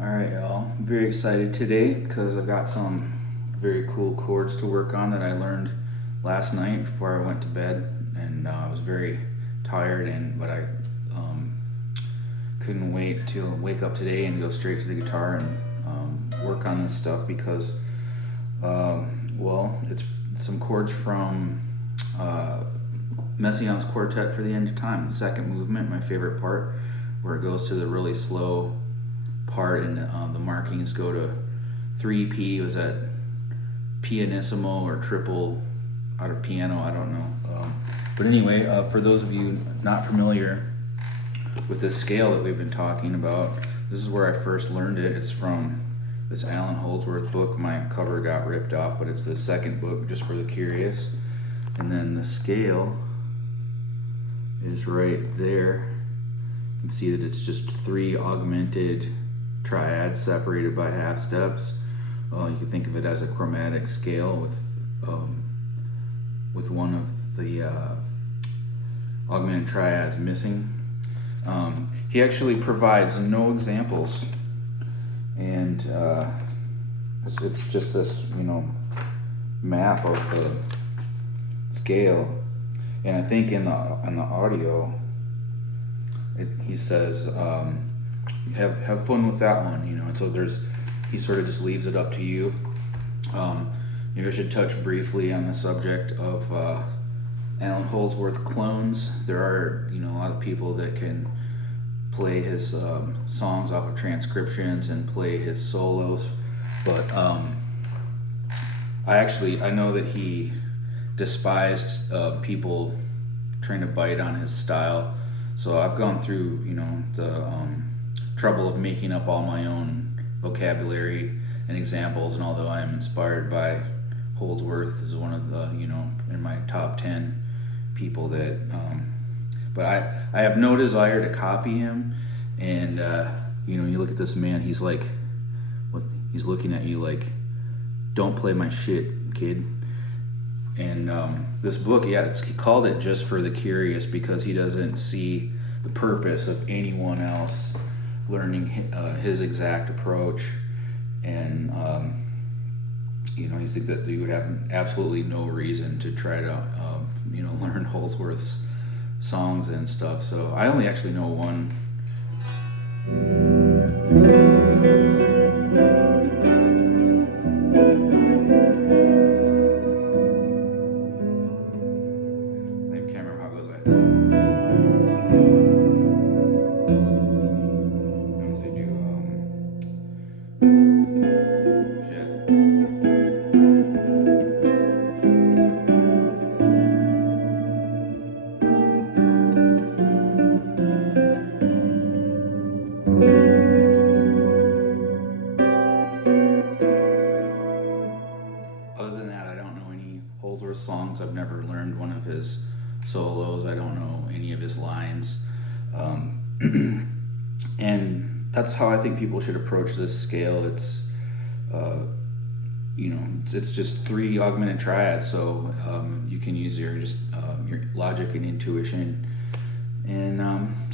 All right, y'all. I'm very excited today because I've got some very cool chords to work on that I learned last night before I went to bed, and I was very tired, but I couldn't wait to wake up today and go straight to the guitar and work on this stuff because, it's some chords from Messiaen's Quartet for the End of Time. The second movement, my favorite part, where it goes to the really slow part and the markings go to 3P. Was that pianissimo or triple out of piano? I don't know. But anyway, for those of you not familiar with this scale that we've been talking about, this is where I first learned it. It's from this Alan Holdsworth book. My cover got ripped off, but it's the second book, just for the curious. And then the scale is right there. You can see that it's just 3 augmented triads separated by half steps. You can think of it as a chromatic scale with one of the augmented triads missing. He actually provides no examples, and it's just this, map of the scale. And I think in the audio, he says, have fun with that one, and so he sort of just leaves it up to you. Maybe I should touch briefly on the subject of Alan Holdsworth clones. There are, a lot of people that can play his songs off of transcriptions and play his solos, but I know that he despised people trying to bite on his style. So I've gone through, the trouble of making up all my own vocabulary and examples, and although I am inspired by Holdsworth as one of the, in my top 10 people that, but I have no desire to copy him. And, you look at this man, he's like, he's looking at you like, don't play my shit, kid. And this book, he called it Just for the Curious because he doesn't see the purpose of anyone else learning his exact approach. And, he thinks that you would have absolutely no reason to try to, learn Holdsworth's songs and stuff. So I only actually know one. Songs. I've never learned one of his solos. I don't know any of his lines. And that's how I think people should approach this scale. It's, it's just 3 augmented triads. So you can use your logic and intuition and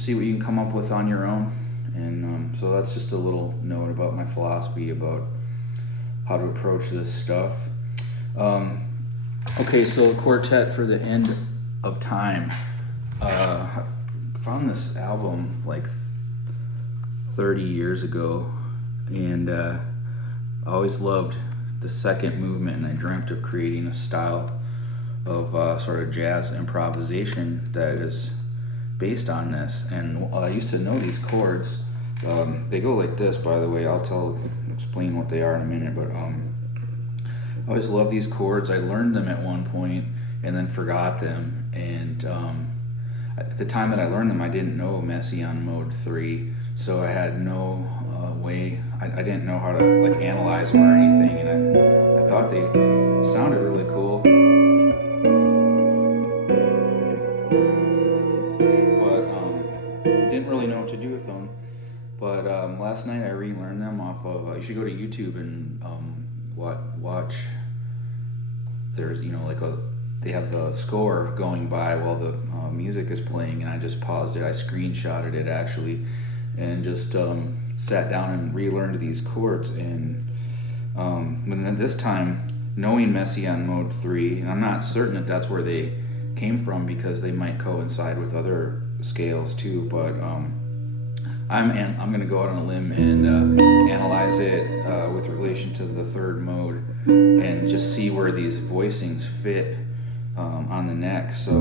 see what you can come up with on your own. And so that's just a little note about my philosophy about how to approach this stuff. Okay, so Quartet for the End of Time. I found this album like 30 years ago, and I always loved the second movement, and I dreamt of creating a style of sort of jazz improvisation that is based on this. And I used to know these chords. They go like this, by the way. I'll explain what they are in a minute, but I always loved these chords. I learned them at one point and then forgot them. And at the time that I learned them, I didn't know Messiaen mode 3, so I had no way. I didn't know how to like analyze them or anything, and I thought they sounded really cool, but didn't really know what to do with them. But last night I relearned them off of. You should go to YouTube and watch. There's they have the score going by while the music is playing, and I just paused it. I screenshotted it actually, and just sat down and relearned these chords, and when this time, knowing Messiaen mode 3, and I'm not certain that that's where they came from because they might coincide with other scales too, but I'm going to go out on a limb and analyze it with relation to the third mode and just see where these voicings fit on the neck. So,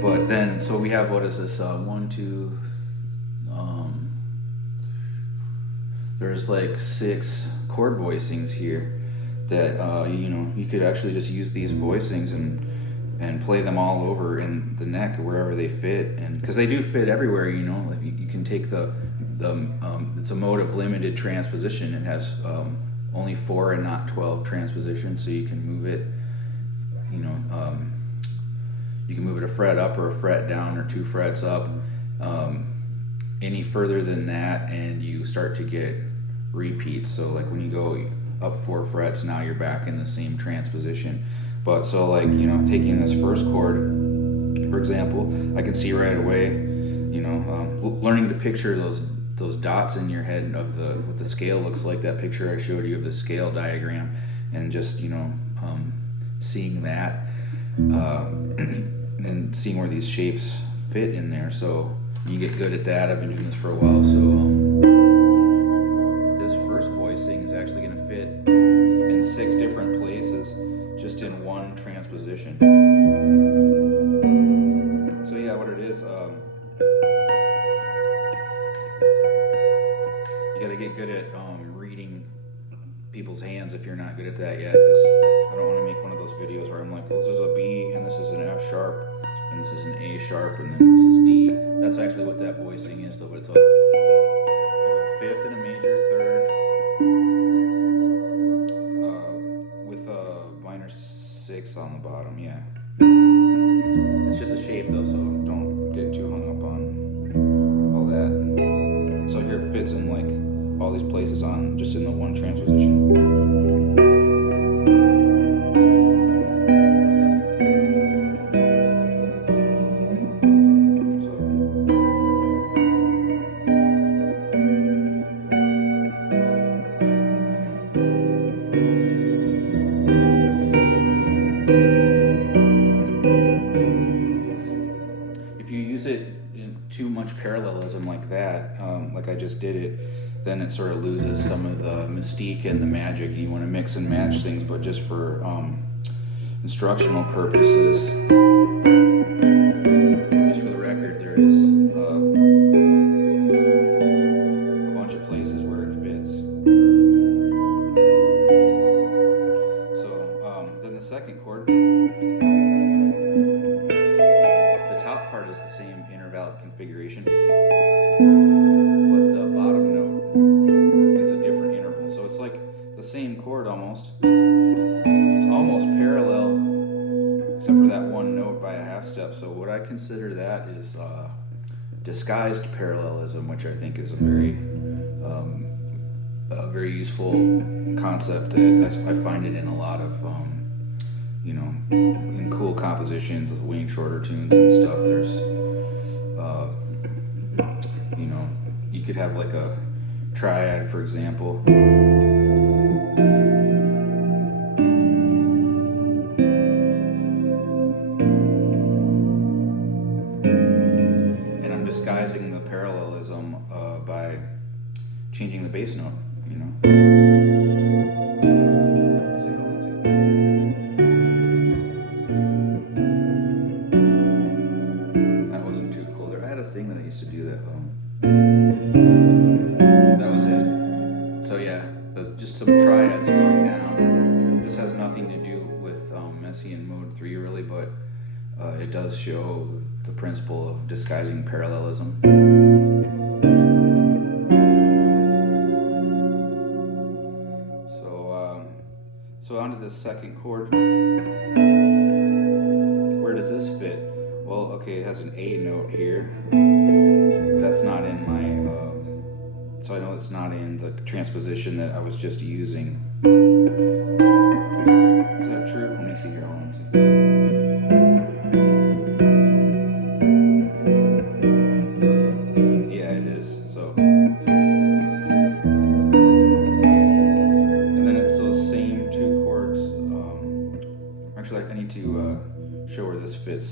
but then, so we have, what is this? There's like 6 chord voicings here that you could actually just use these voicings and play them all over in the neck wherever they fit, and because they do fit everywhere. If you can take the it's a mode of limited transposition. It has only 4 and not 12 transpositions, so you can move it. You can move it a fret up or a fret down or 2 frets up. Any further than that, and you start to get repeats. So like when you go up 4 frets, now you're back in the same transposition. But so like, taking this first chord, for example, I can see right away, learning to picture those dots in your head of what the scale looks like, that picture I showed you of the scale diagram, and just, seeing that, and seeing where these shapes fit in there. So you get good at that. I've been doing this for a while. So this first voicing is actually going to fit in 6 different places, just in one transposition. So yeah, what it is, you got to get good at reading people's hands if you're not good at that yet, because I don't want to make one of those videos where I'm like, well, this is a B and this is an F sharp and this is an A sharp and then this is D. That's actually what that voicing is, though. But it's a 5th and a major 3rd with a minor 6 on the bottom. Yeah, it's just a shape though, so don't get too hung up on all that. So here it fits in like all these places on just in the one transposition. If you use it in too much parallelism like that, like I just did it, then it sort of loses some of the mystique and the magic, and you want to mix and match things. But just for instructional purposes, just for the record, there is a bunch of places where it fits. So then the second chord, the top part is the same intervallic configuration, but the bottom note is a different interval. So it's like the same chord almost. It's almost parallel, except for that one note by a half step. So what I consider that is disguised parallelism, which I think is a very useful concept. I find it in a lot of in cool compositions with wing shorter tunes and stuff. There's you could have like a triad, for example, and I'm disguising the parallelism by changing the bass note. That wasn't too cool. I had a thing that I used to do that. That was it. So yeah, just some triads going down. This has nothing to do with Messiaen mode 3 really, but it does show the principle of disguising parallelism. So onto the second chord. Where does this fit? Well, okay, it has an A note here. That's not in my, so I know it's not in the transposition that I was just using. Is that true? Let me see here. Hold on a second. Yeah, it is.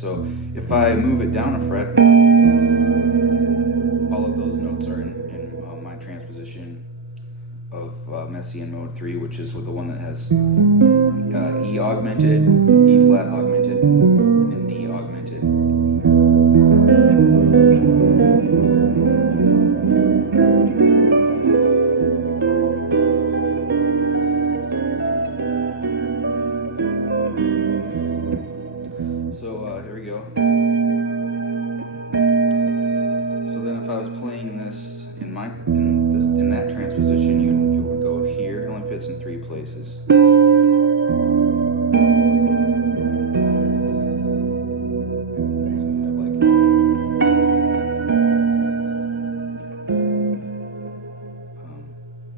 So if I move it down a fret, all of those notes are in my transposition of Messiaen mode 3, which is with the one that has E augmented, E flat augmented, and D augmented. So here we go. So then if I was playing this in that transposition, you would go here. It only fits in 3 places.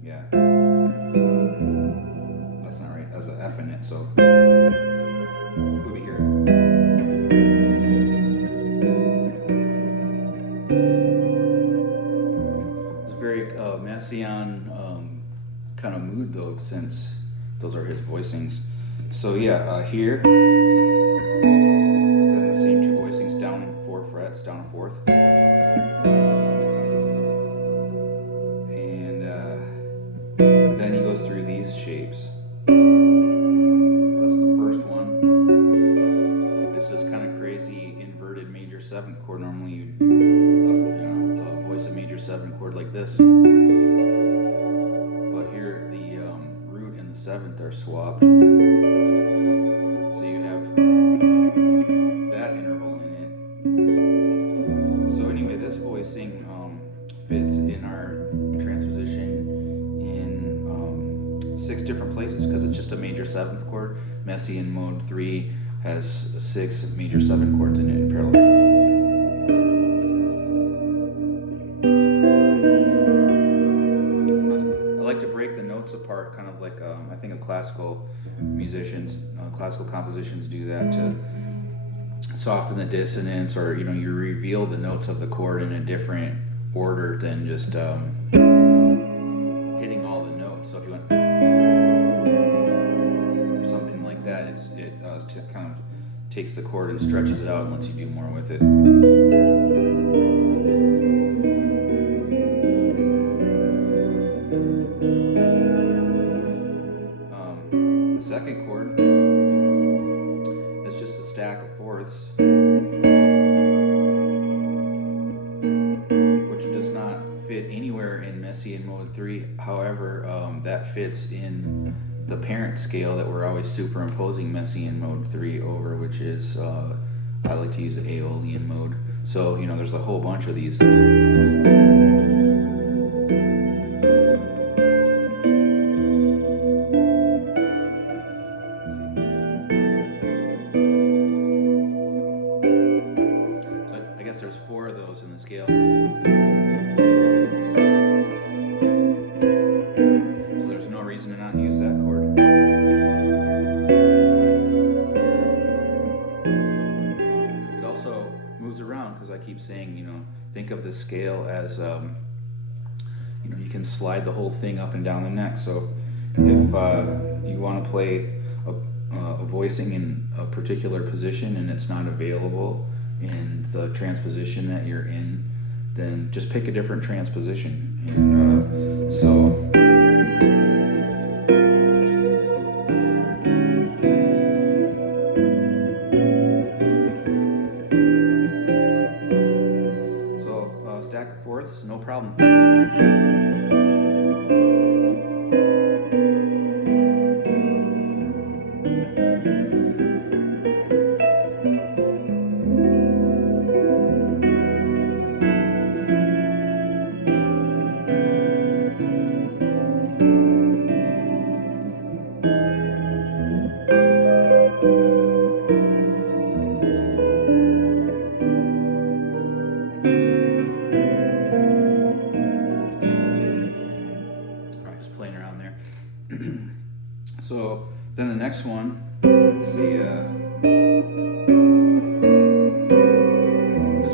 Yeah, that's not right. There's an F in it, so it would be here. It's a very Messiaen kind of mood, though, since those are his voicings. So yeah, here, then the same 2 voicings down 4 frets, down a 4th. Then he goes through these shapes. That's the first one. It's this kind of crazy inverted major 7th chord. Normally you'd voice a major 7 chord like this. But here the root and the 7th are swapped. So you have that interval in it. So anyway, this voicing fits in our transposition 6 different places because it's just a major 7th chord. Messiaen mode 3 has 6 major 7 chords in it in parallel. I like to break the notes apart, kind of like I think of classical musicians, classical compositions do that to soften the dissonance, or you reveal the notes of the chord in a different order than just hitting all the notes. So if you want something like that, it kind of takes the chord and stretches it out and lets you do more with it. The second chord is just a stack of 4ths, which does not fit anywhere in Messiaen mode 3. However, that fits in the parent scale that we're always superimposing Messiaen mode 3 over, which is I like to use Aeolian mode. So there's a whole bunch of these. So I guess there's 4 of those in the scale. So there's no reason to not use that chord. Moves around because I keep saying, think of the scale as, you can slide the whole thing up and down the neck. So if you want to play a voicing in a particular position and it's not available in the transposition that you're in, then just pick a different transposition. And so stack of 4ths, no problem. So then the next one is this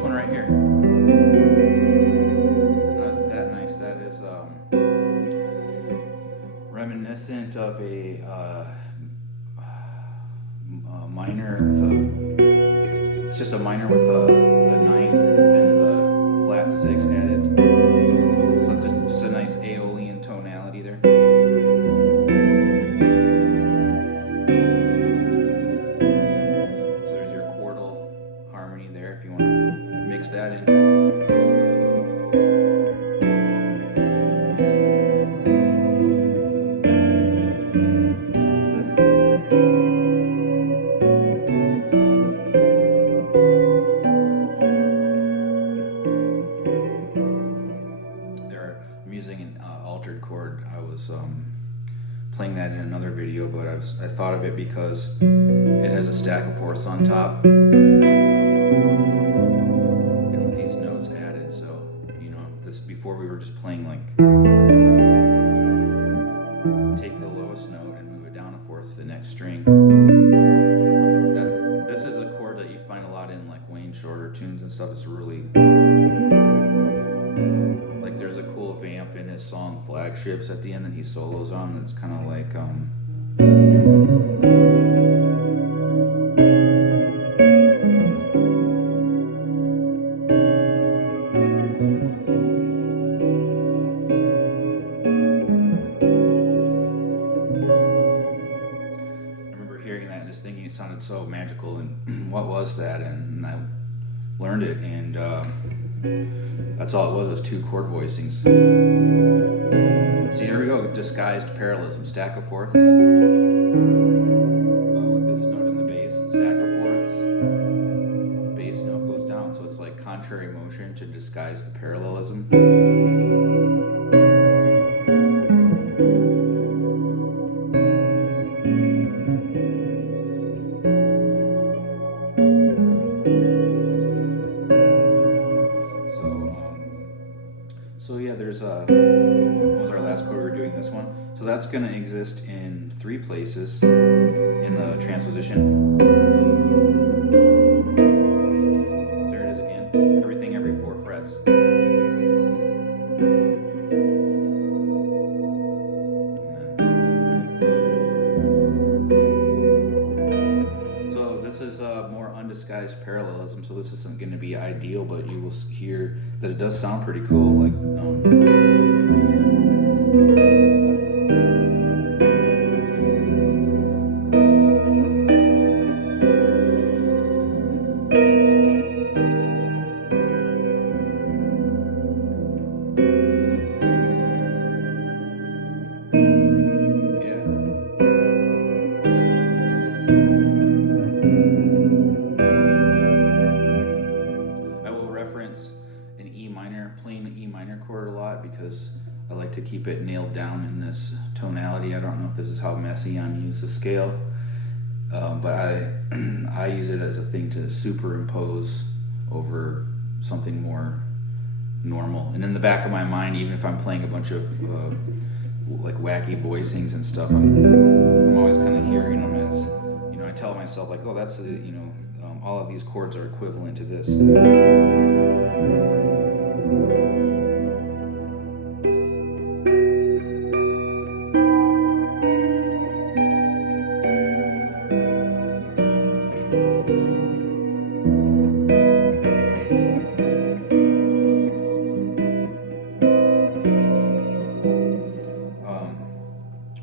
one right here. Now, isn't that nice? That is reminiscent of a minor with a just a minor with the ninth and the flat six added. So it's just a nice Aeolian tonality there. So there's your chordal harmony there if you want to mix that in. I'm using an altered chord. I was playing that in another video, but I thought of it because it has a stack of fourths on top, and with these notes added. So this before we were just playing like take the lowest note and move it down a fourth to the next string. This is a chord that you find a lot in like Wayne Shorter tunes and stuff. It's really like there's a cool vamp in his song Flagships at the end that he solos on that's kind of like I remember hearing that and just thinking it sounded so magical and what was that, and I learned it, and that's all it was 2 chord voicings. See, here we go, disguised parallelism. Stack of fourths with this note in the bass, stack of fourths, bass note goes down, so it's like contrary motion to disguise the parallelism. So yeah, there's what was our last chord? We were doing this one. So that's going to exist in 3 places in the transposition. So there it is again. Everything every 4 frets. So this is more undisguised parallelism. So this isn't going to be ideal, but you will hear that it does sound pretty cool. Like playing the E minor chord a lot because I like to keep it nailed down in this tonality. I don't know if this is how Messiaen uses the scale, but I use it as a thing to superimpose over something more normal. And in the back of my mind, even if I'm playing a bunch of like wacky voicings and stuff, I'm always kind of hearing them as, I tell myself like, oh, that's all of these chords are equivalent to this.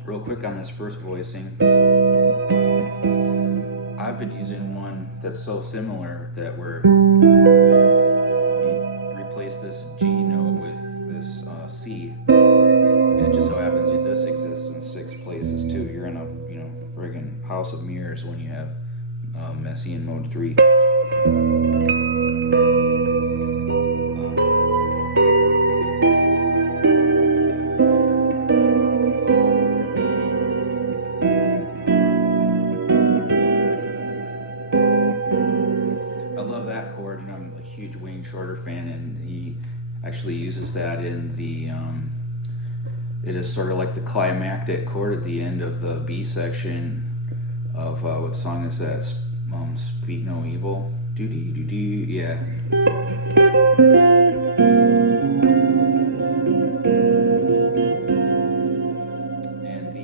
Real quick on this first voicing, I've been using one that's so similar that you replace this G note with this C, and it just so happens that this exists in 6 places too. You're in a friggin' house of mirrors when you have Messiaen mode 3. I'm a huge Wayne Shorter fan, and he actually uses that in the it is sort of like the climactic chord at the end of the B section of what song is that? Speak No Evil. Do yeah. And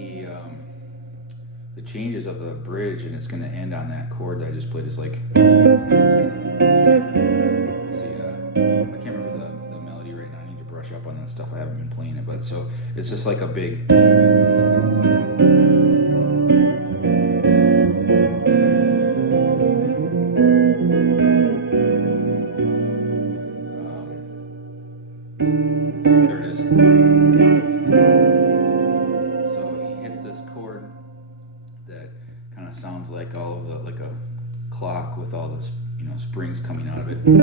the changes of the bridge, and it's going to end on that chord that I just played, is like. and stuff. I haven't been playing it, but so it's just like a big. There it is. So he hits this chord that kind of sounds like all of the, like a clock with all the springs coming out of it. And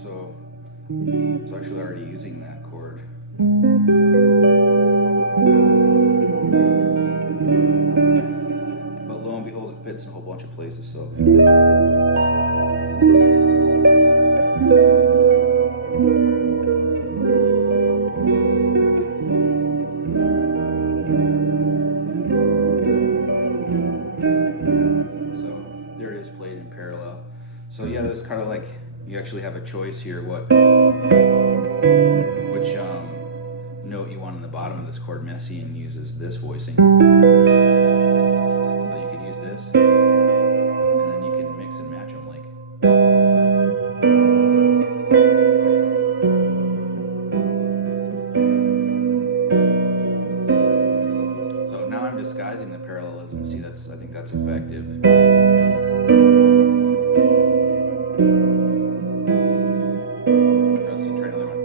so it's actually already using that chord. But lo and behold, it fits in a whole bunch of places. So. There it is, played in parallel. So yeah, there's kind of like you actually have a choice here which note you want on the bottom of this chord. Messiaen uses this voicing, but you could use this, and then you can mix and match them like. So now I'm disguising the parallelism. See, I think that's effective. Let's see, try another one.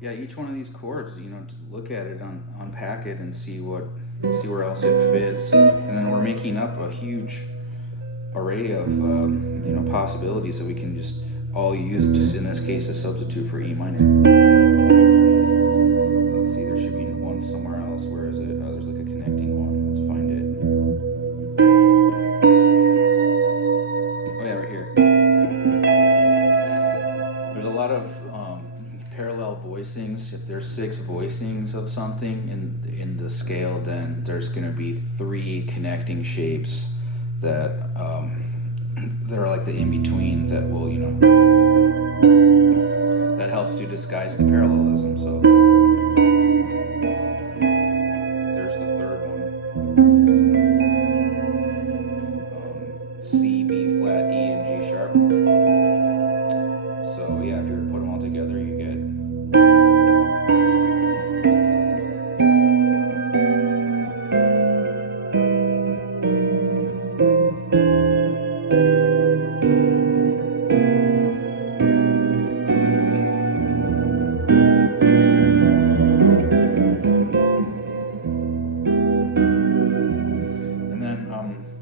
Yeah, each one of these chords, look at it, unpack it, and see where else it fits, and then we're making up a huge array of possibilities that we can just all use. Just in this case, a substitute for E minor. Let's see, there should be one somewhere else. Where is it? There's like a connecting one. Let's find it. Oh yeah, right here. There's a lot of parallel voicings. If there's 6 voicings of something in the scale, then there's going to be 3 connecting shapes that are like the in-between that will, that helps to disguise the parallelism. So there's the third one. C, B flat, E, and G sharp. So yeah, if you were to put them all together, you get. And then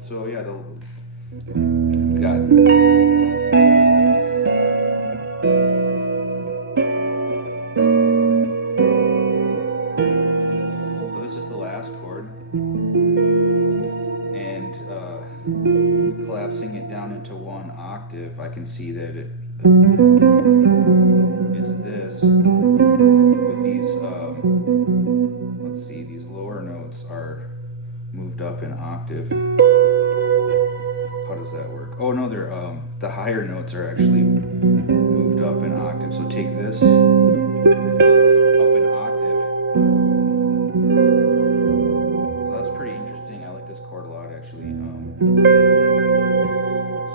so yeah, we got. And collapsing it down into one octave, I can see that it's this with these let's see, these lower notes are moved up in octave. How does that work? Oh no, they're the higher notes are actually moved up in octave. So take this up in octave. So that's pretty interesting. I like this chord a lot, actually.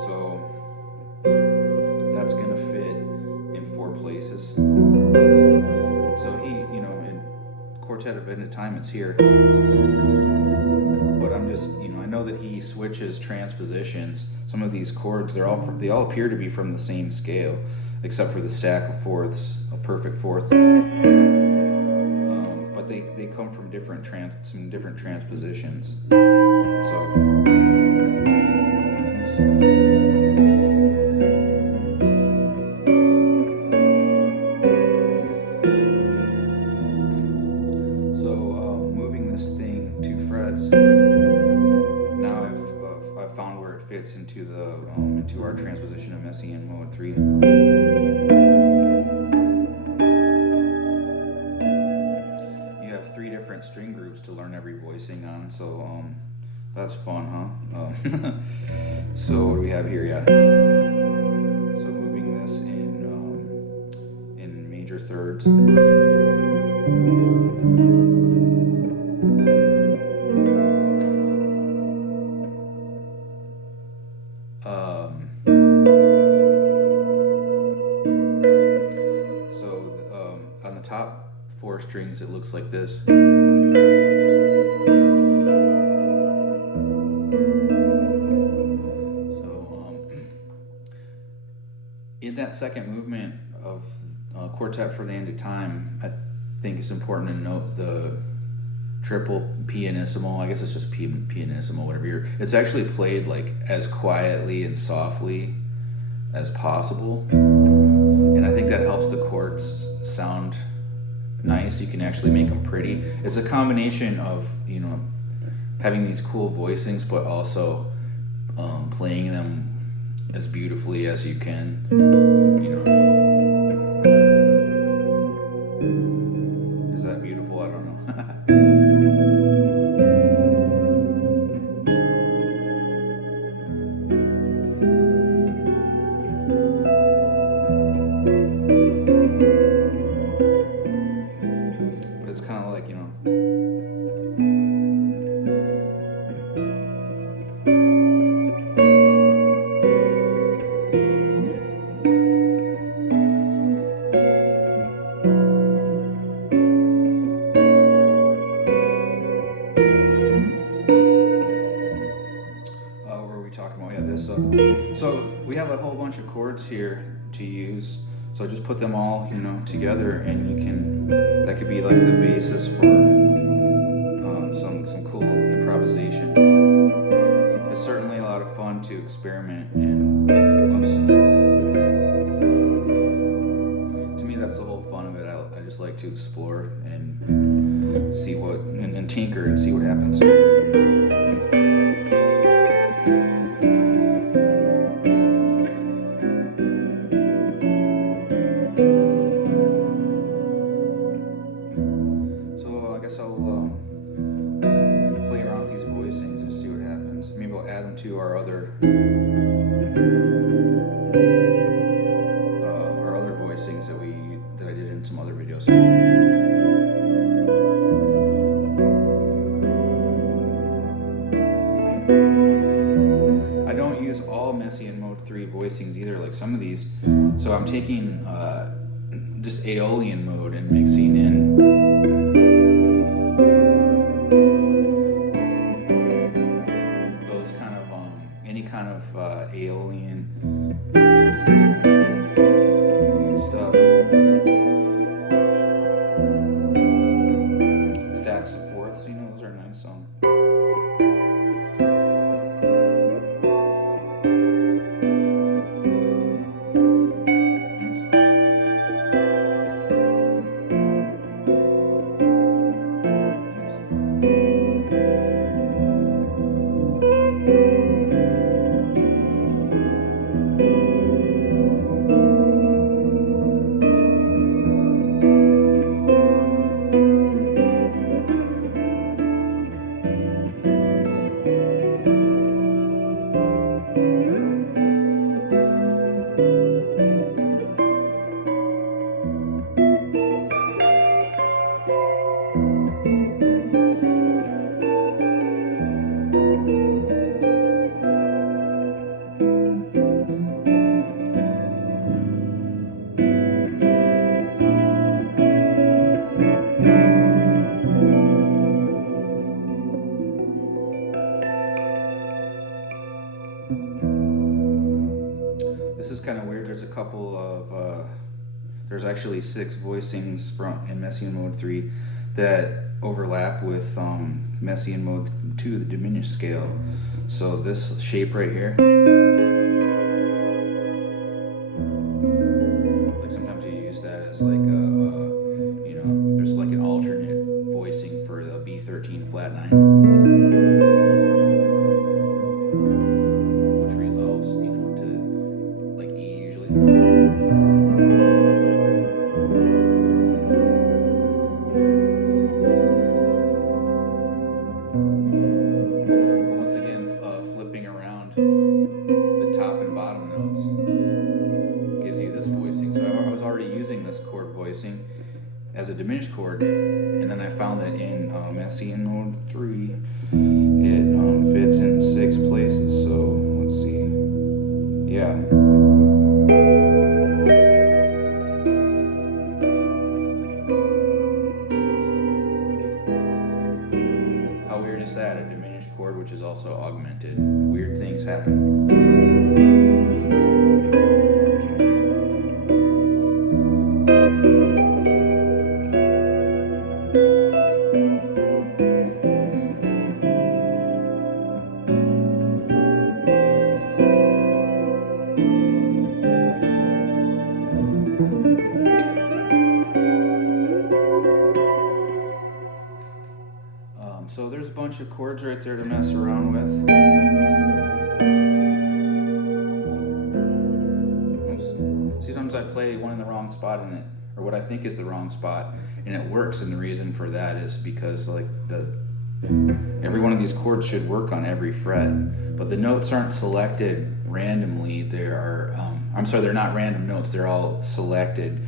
So that's gonna fit in 4 places. So in Quartet of End of Time, it's here. But I'm just, I know that he switches transpositions. Some of these chords, they all appear to be from the same scale, except for the stack of fourths, a perfect fourth. But they come from some different transpositions. So moving this thing 2 frets. Now I've found where it fits into into our transposition of Messiaen mode 3. You have 3 different different string groups to learn every voicing on. So that's fun, huh? So what do we have here? Yeah. So moving this in major thirds. On the top 4 strings, it looks like this. In that second movement of Quartet for the End of Time, I think it's important to note the triple pianissimo. I guess it's just pianissimo, whatever. It's actually played like as quietly and softly as possible, and I think that helps the chords sound nice. You can actually make them pretty. It's a combination of, you know, having these cool voicings, but also playing them as beautifully as you can, you know. Is that beautiful? I don't know. But it's kind of like, you know, what were we talking about? Yeah, this. So we have a whole bunch of chords here to use. So just put them all, you know, together, and you can. That could be like the basis for some cool improvisation. It's certainly a lot of fun to experiment, and to me, that's the whole fun of it. I just like to explore and see what and tinker and see what happens. Play around with these voicings and see what happens. Maybe we'll add them to our other voicings that I did in some other videos. I don't use all Messiaen Mode 3 voicings either, like some of these. So I'm taking just Aeolian mode and mixing in those kind of any kind of Aeolian stuff. Stacks of fourths, you know, those are nice. This is kind of weird. There's a couple of there's actually 6 voicings in Messiaen Mode 3 that overlap with Messiaen Mode 2, the diminished scale. So this shape right here, like sometimes you use that as like you know, there's like an alternate voicing for the B13 flat 9, which resolves, you know, to like E usually. diminished chord, and then I found that in Messiaen mode 3, it fits in 6 places. So let's see. Yeah. How weird is that? A diminished chord, which is also augmented. Weird things happen. So there's a bunch of chords right there to mess around with. Sometimes I play one in the wrong spot in it, or what I think is the wrong spot, and it works. And the reason for that is because every one of these chords should work on every fret, but the notes aren't selected randomly. They're not random notes. They're all selected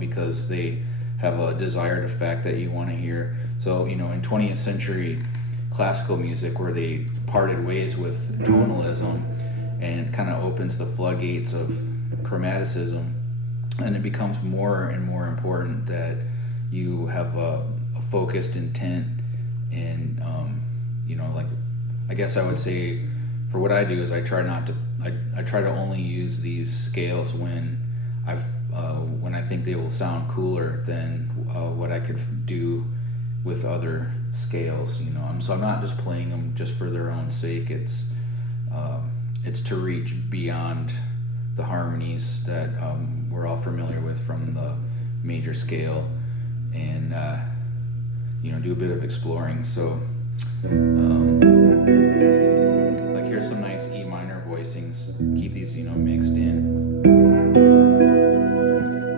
because they have a desired effect that you want to hear. So, in 20th century classical music, where they parted ways with tonalism and kind of opens the floodgates of chromaticism, and it becomes more and more important that you have a focused intent. And I guess I would say, for what I do, is I try to only use these scales when I think they will sound cooler than what I could do with other scales. So I'm not just playing them just for their own sake. It's to reach beyond the harmonies that we're all familiar with from the major scale, and do a bit of exploring. So here's some nice E minor voicings. Keep these mixed in.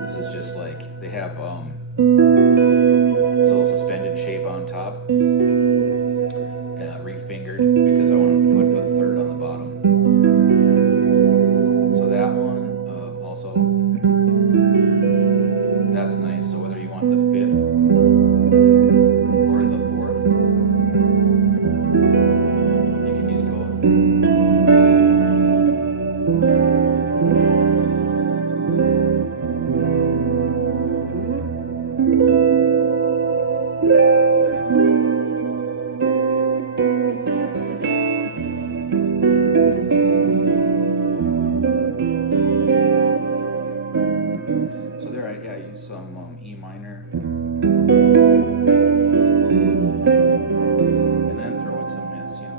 This is just they have this little suspended shape on top, refingered, because I want to put a third on the bottom. So that one also, that's nice. So whether you want the 5th or the 4th, you can use both. So there, I use some E minor, and then throw in some Messiaen.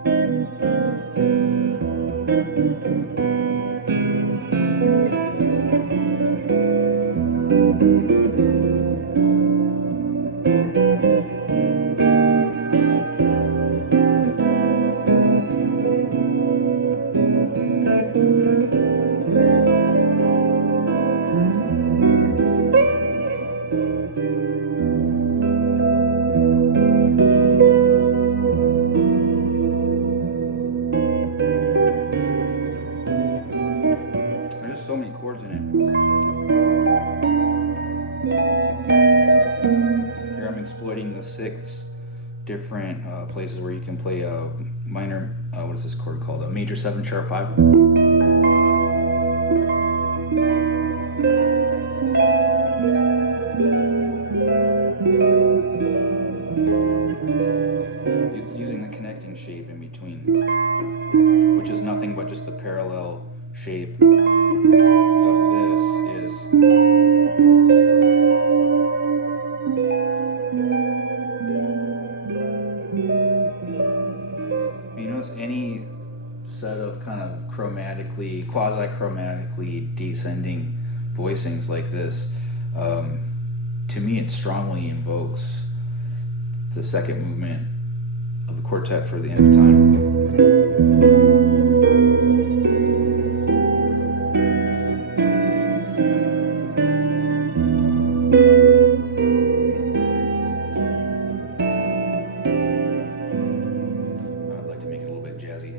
There's just so many chords in it. Here I'm exploiting the 6 different places where you can play a minor, what is this chord called? A major 7 sharp 5. It's using the connecting shape in between, which is nothing but just the parallel shape of this is. Any set of kind of quasi-chromatically descending voicings like this, to me it strongly invokes the second movement of the quartet for the end of time. I'd like to make it a little bit jazzy.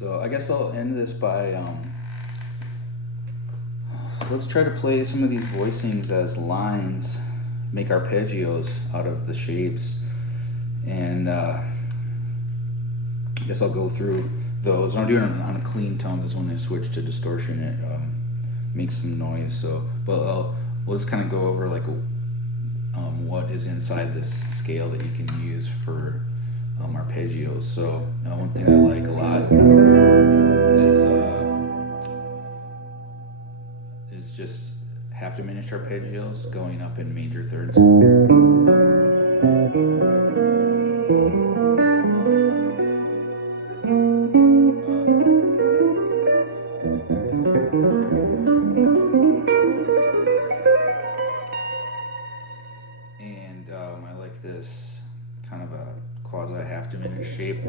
So I guess I'll end this by let's try to play some of these voicings as lines, make arpeggios out of the shapes, and I guess I'll go through those. I'm doing it on a clean tone because when I switch to distortion, it makes some noise. So, but we'll just kind of go over like what is inside this scale that you can use for arpeggios. So one thing I like a lot is just half diminished arpeggios going up in major thirds. And I like this kind of a quasi half diminished shape.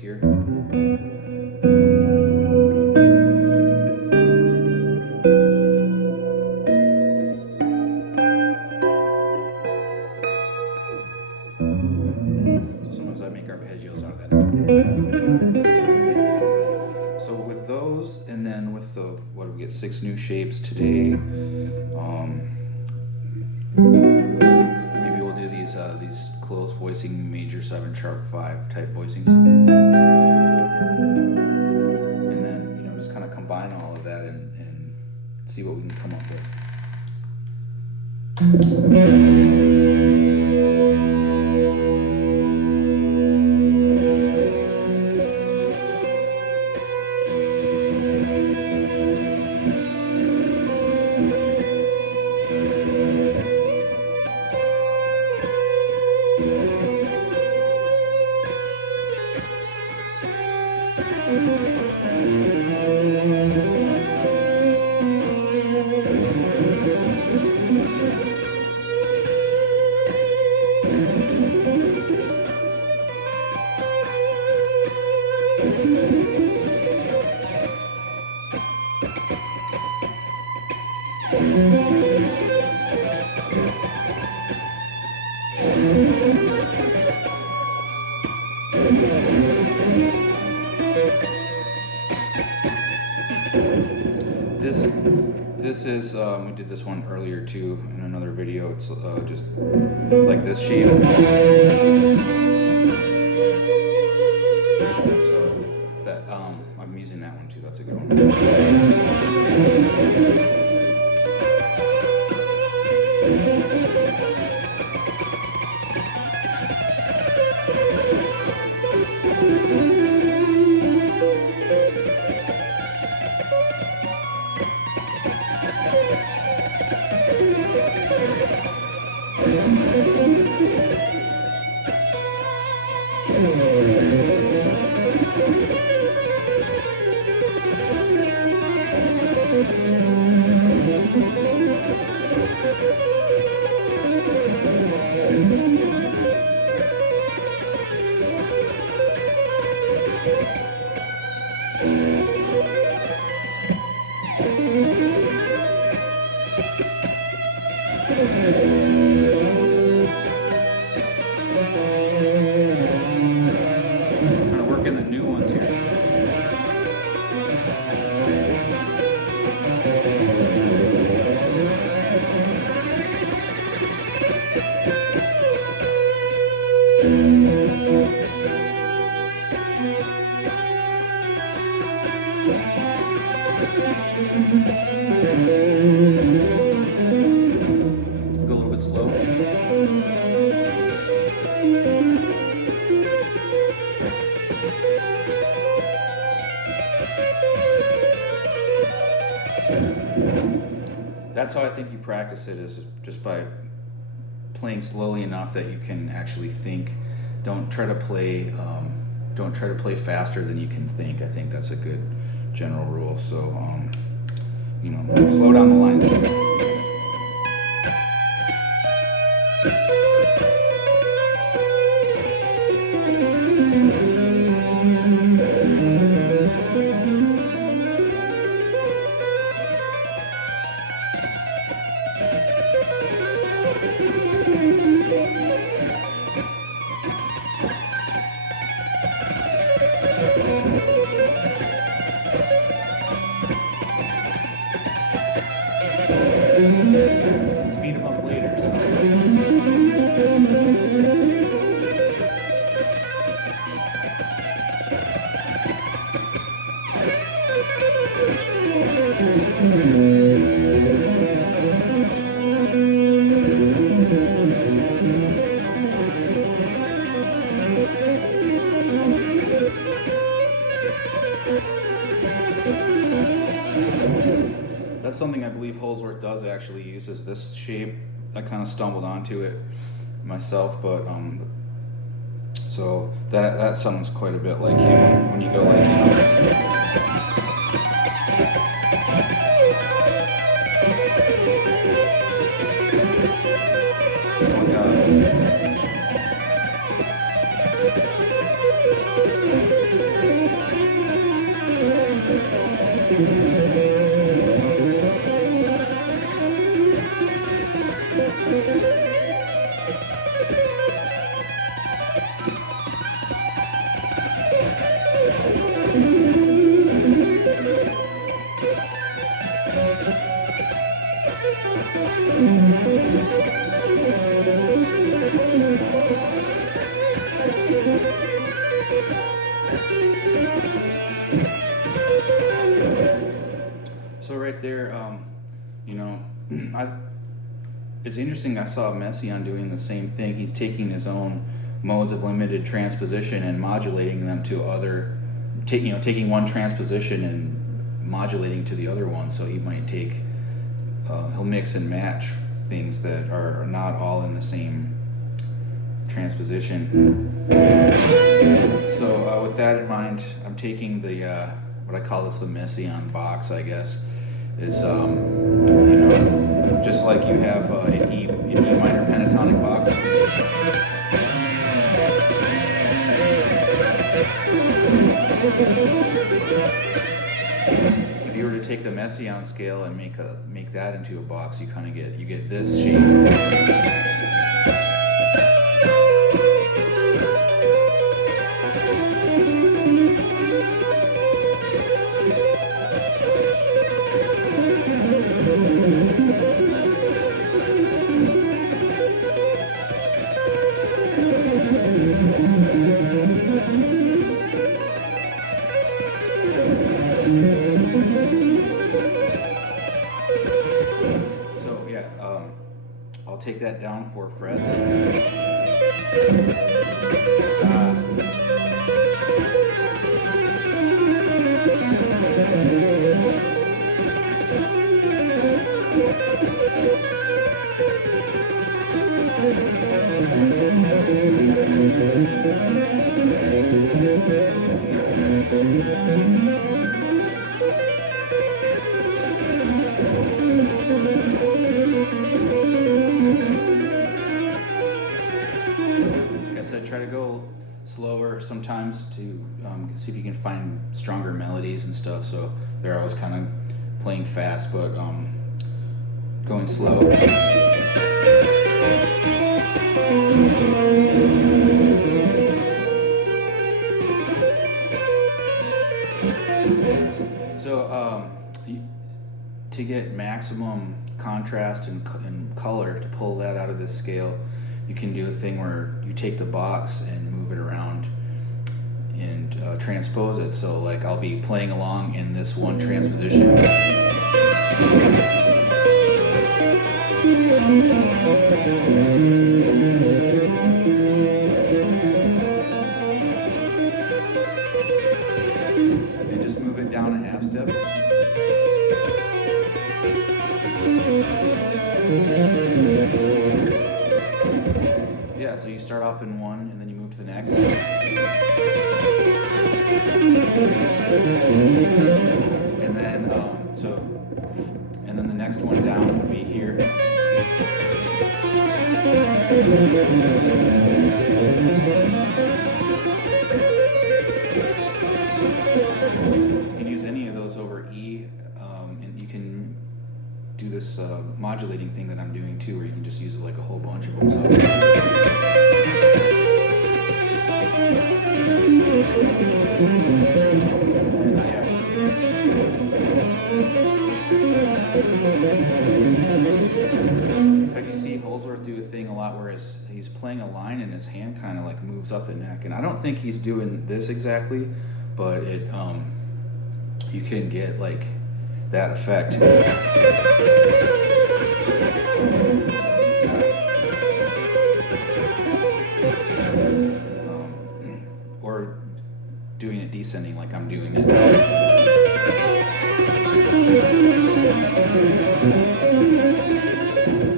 Here. So sometimes I make arpeggios out of that. So with those, and then with the, what do we get, 6 new shapes today, maybe we'll do these close voicing major 7 sharp 5 type voicings. And then, just kind of combine all of that and see what we can come up with. This is, we did this one earlier too in another video. It's just like this shape. So that I'm using that one too. That's a good one. Go a little bit slow. that's how I think you practice it, is just by playing slowly enough that you can actually think. Don't try to play faster than you can think. I think that's a good general rule. So slow down the lines. Speed them up later. That's something I believe Holdsworth does actually uses this shape. I kind of stumbled onto it myself, but so that sounds quite a bit like him when you go like, it's like so right there, it's interesting. I saw Messiaen doing the same thing. He's taking his own modes of limited transposition and modulating them to other, taking one transposition and modulating to the other one. So he might he'll mix and match things that are not all in the same transposition. So with that in mind, I'm taking the what I call this the Messiaen box, I guess, is just like you have an E minor pentatonic box. If you were to take the Messiaen scale and make that into a box, you kind of get this shape. I'll take that down 4 frets. Try to go slower sometimes to see if you can find stronger melodies and stuff. So they're always kind of playing fast, but going slow. So to get maximum contrast and color, to pull that out of this scale, you can do a thing where you take the box and move it around and transpose it. So like I'll be playing along in this one transposition. And just move it down a half step. off in one, and then you move to the next. And then, and then the next one down would be here. You can use any of those over E, and you can do this modulating thing that I'm doing too, where you can just use like a whole bunch of them. So. In fact, you see Holdsworth do a thing a lot where he's playing a line and his hand kind of like moves up the neck, and I don't think he's doing this exactly, but it you can get like that effect. Or doing it descending like I'm doing it now.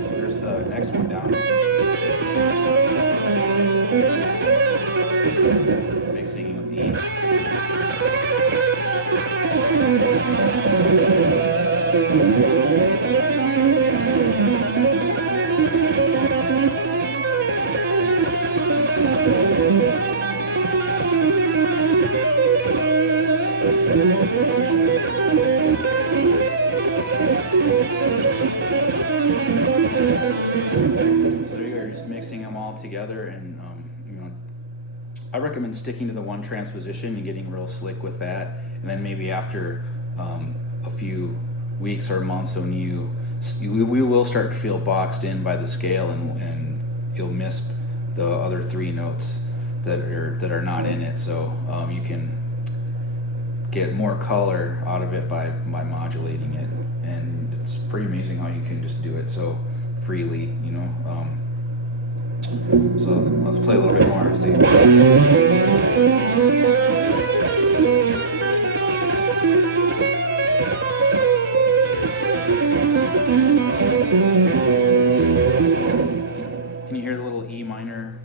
So there's the next one down. Mixing with E. So you're just mixing them all together, and I recommend sticking to the one transposition and getting real slick with that, and then maybe after a few weeks or months, when we will start to feel boxed in by the scale, and you'll miss the other three notes that are not in it. So you can get more color out of it by modulating it, and it's pretty amazing how you can just do it so freely, so let's play a little bit more. See. Can you hear the little E minor,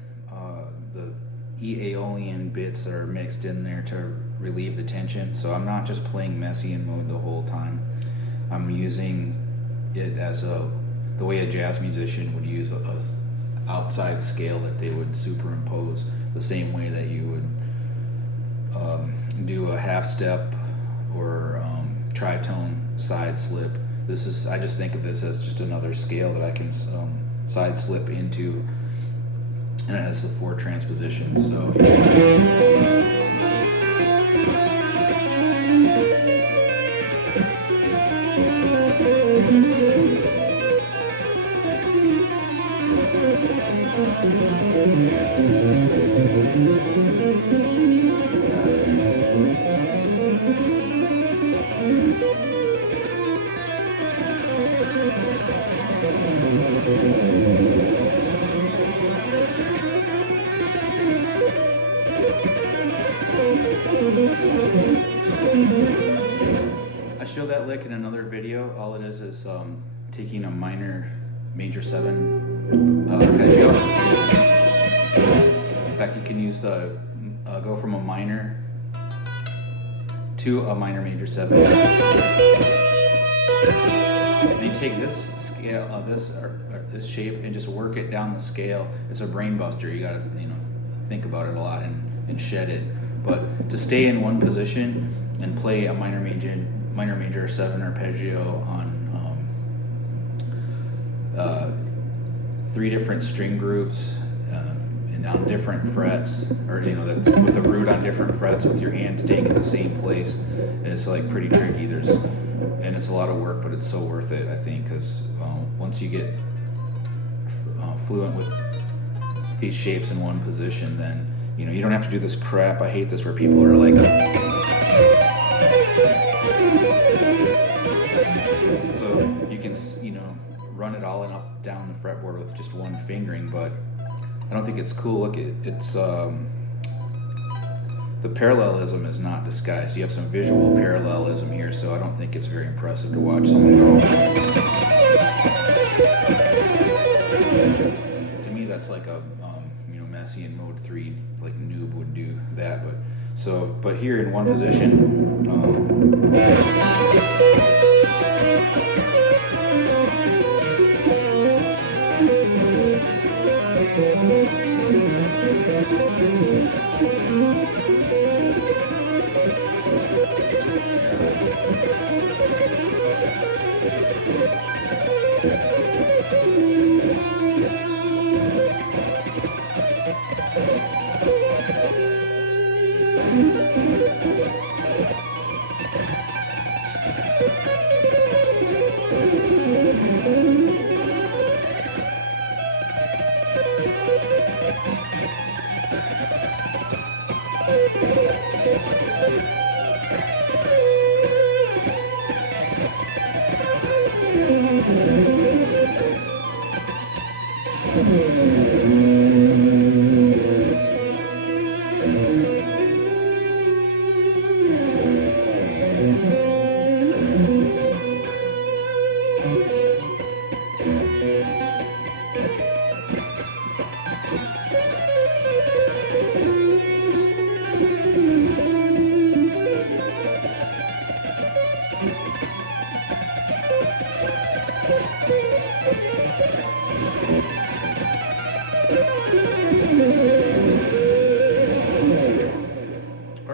the E Aeolian bits that are mixed in there to relieve the tension? So I'm not just playing Messiaen mode the whole time. I'm using it as the way a jazz musician would use a outside scale that they would superimpose, the same way that you would do a half step or tritone side slip. I just think of this as just another scale that I can side slip into, and it has the 4 transpositions. So. I show that lick in another video. All it is taking a minor major 7 arpeggio. In fact, you can use go from a minor to a minor major 7. And you take this scale, this shape, and just work it down the scale. It's a brain buster. You gotta think about it a lot and shed it. But to stay in one position and play a minor major 7 arpeggio on 3 different string groups and on different frets, or that's with a root on different frets with your hand staying in the same place, it's like pretty tricky. And it's a lot of work, but it's so worth it, I think, because once you get fluent with these shapes in one position, then you don't have to do this crap. I hate this where people are like, so you can run it all up down the fretboard with just one fingering, but I don't think it's cool. Look, it's the parallelism is not disguised. You have some visual parallelism here, so I don't think it's very impressive to watch someone go. To me, that's like a Messiaen mode 3, like noob would do that. But here in one position,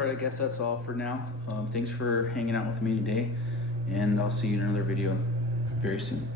I guess that's all for now. Thanks for hanging out with me today, and I'll see you in another video very soon.